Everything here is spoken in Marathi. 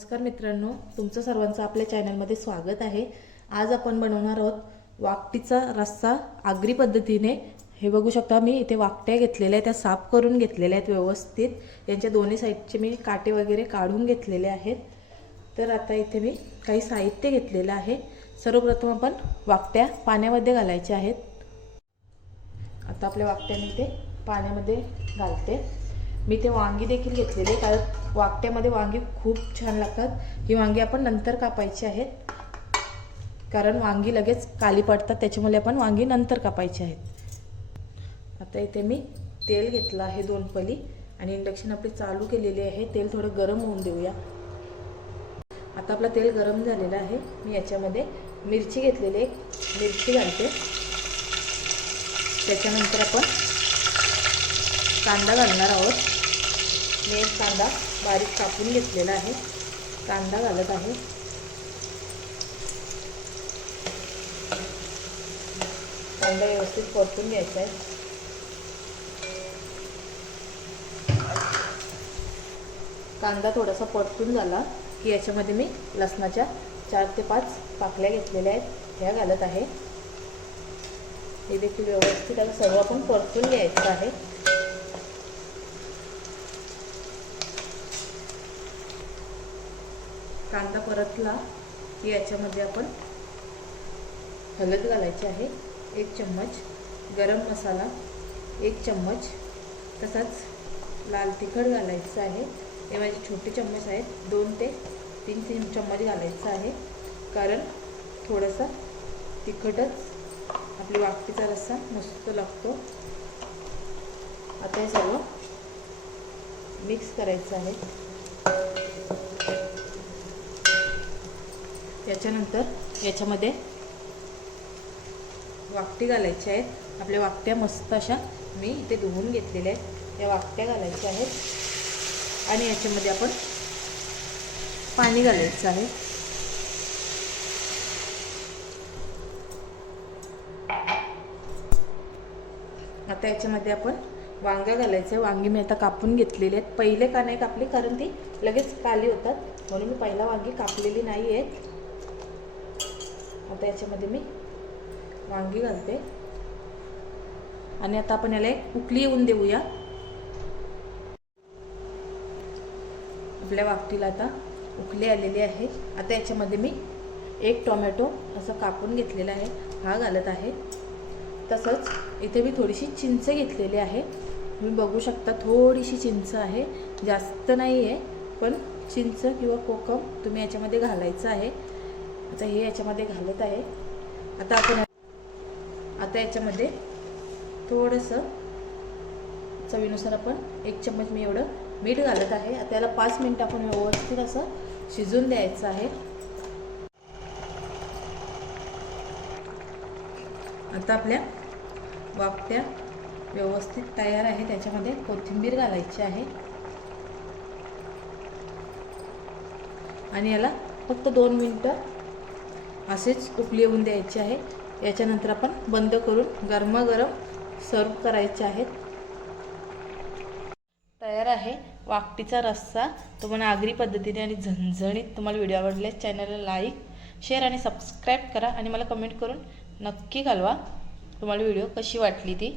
नमस्कार मित्रांनो तुमचं सर्वांचं आपल्या चॅनलमध्ये स्वागत आहे. आज आपण बनवणार आहोत वाकटीचा रस्सा आगरी पद्धतीने. हे बघू शकता मी इथे वाकट्या घेतलेल्या आहेत त्या साफ करून घेतलेल्या आहेत व्यवस्थित. यांच्या दोन्ही साईडचे मी काटे वगैरे काढून घेतलेले आहेत. तर आता इथे मी काही साहित्य घेतलेलं आहे. सर्वप्रथम आपण वाकट्या पाण्यामध्ये घालायच्या आहेत. आता आपल्या वाकट्या मी इथे पाण्यामध्ये घालते. मी ते वांगी देखील घेतलेले कारण वाकट्यामध्ये वांगी खूप छान लागतात. ही वांगी आपण नंतर कापायची आहेत कारण वांगी लगेच काली पडतात त्याच्यामुळे आपण वांगी नंतर कापायची आहेत आता इथे मी तेल घेतलं आहे दोन पली आणि इंडक्शन आपली चालू केलेली आहे. तेल थोडं गरम होऊन देऊया. आता आपलं तेल गरम झालेलं आहे. मी याच्यामध्ये मिरची घेतलेली आहे. मिरची घालते. त्याच्यानंतर आपण कांदा घालणार आहोत. मी एक कांदा बारीक कापून घेतलेला आहे. कांदा घालत आहे. कांदा व्यवस्थित परतून घ्यायचा आहे. कांदा थोडासा परतून झाला की याच्यामध्ये मी लसणाच्या चार ते पाच पाकल्या घेतलेल्या आहेत. ह्या घालत आहे. हे देखील व्यवस्थित आता सर्व आपण परतून घ्यायचं आहे. कांदा परतला की याच्यामध्ये आपण हळद घालायची आहे एक चम्मच. गरम मसाला एक चम्मच. तसाच लाल तिखट घालायचं आहे. हे माझे छोटे चम्मच आहेत. दोन ते तीन तीन चम्मच घालायचं आहे. कारण थोडंसं तिखटच आपली वाकटीचा रस्सा मस्त लागतो. आता हे सर्व मिक्स करायचं आहे. त्याच्यानंतर याच्यामध्ये वाकटी घालायच्या आहेत. आपल्या वाकट्या मस्त अशा मी इथे धुवून घेतलेल्या आहेत. या वाकट्या घालायच्या आहेत. आणि याच्यामध्ये आपण पाणी घालायचं आहे. आता याच्यामध्ये आपण वांग्या घालायचं आहे. वांगी मी आता कापून घेतलेली आहेत. पहिले का नाही कापली? कारण ती लगेच काली होतात. म्हणून मी पहिला वांगी कापलेली नाही आहेत आता याच्यामध्ये मी वांगी घालते. आणि आता आपण याला एक उकली येऊन देऊया. आपल्या वाकटीला आता उकली आलेली आहे. आता याच्यामध्ये मी एक टोमॅटो असं कापून घेतलेला आहे. हा घालत आहे. तसंच इथे मी थोडीशी चिंच घेतलेली आहे. तुम्ही बघू शकता थोडीशी चिंच आहे. जास्त नाही आहे पण चिंच किंवा कोकम तुम्ही याच्यामध्ये घालायचं आहे. आता हे याच्यामध्ये घालत आहे. आता आपण आता याच्यामध्ये थोडंसं चवीनुसार आपण एक चम्मच मी एवढं मीठ घालत आहे. आता याला पाच मिनटं आपण व्यवस्थित असं शिजून द्यायचं आहे. आता आपल्या वाकट्या व्यवस्थित तयार आहे. त्याच्यामध्ये कोथिंबीर घालायची आहे. आणि याला फक्त दोन मिनटं असेच उकली येऊन द्यायचे आहे. याच्यानंतर आपण बंद करून गरमागरम सर्व करायचे आहेत. तयार आहे वाकटीचा रस्सा. तुम्हाला आगरी पद्धतीने आणि झणझणीत तुम्हाला व्हिडिओ आवडल्यास चॅनलला लाईक शेअर आणि सबस्क्राईब करा आणि मला कमेंट करून नक्की घालवा तुम्हाला व्हिडिओ कशी वाटली ती.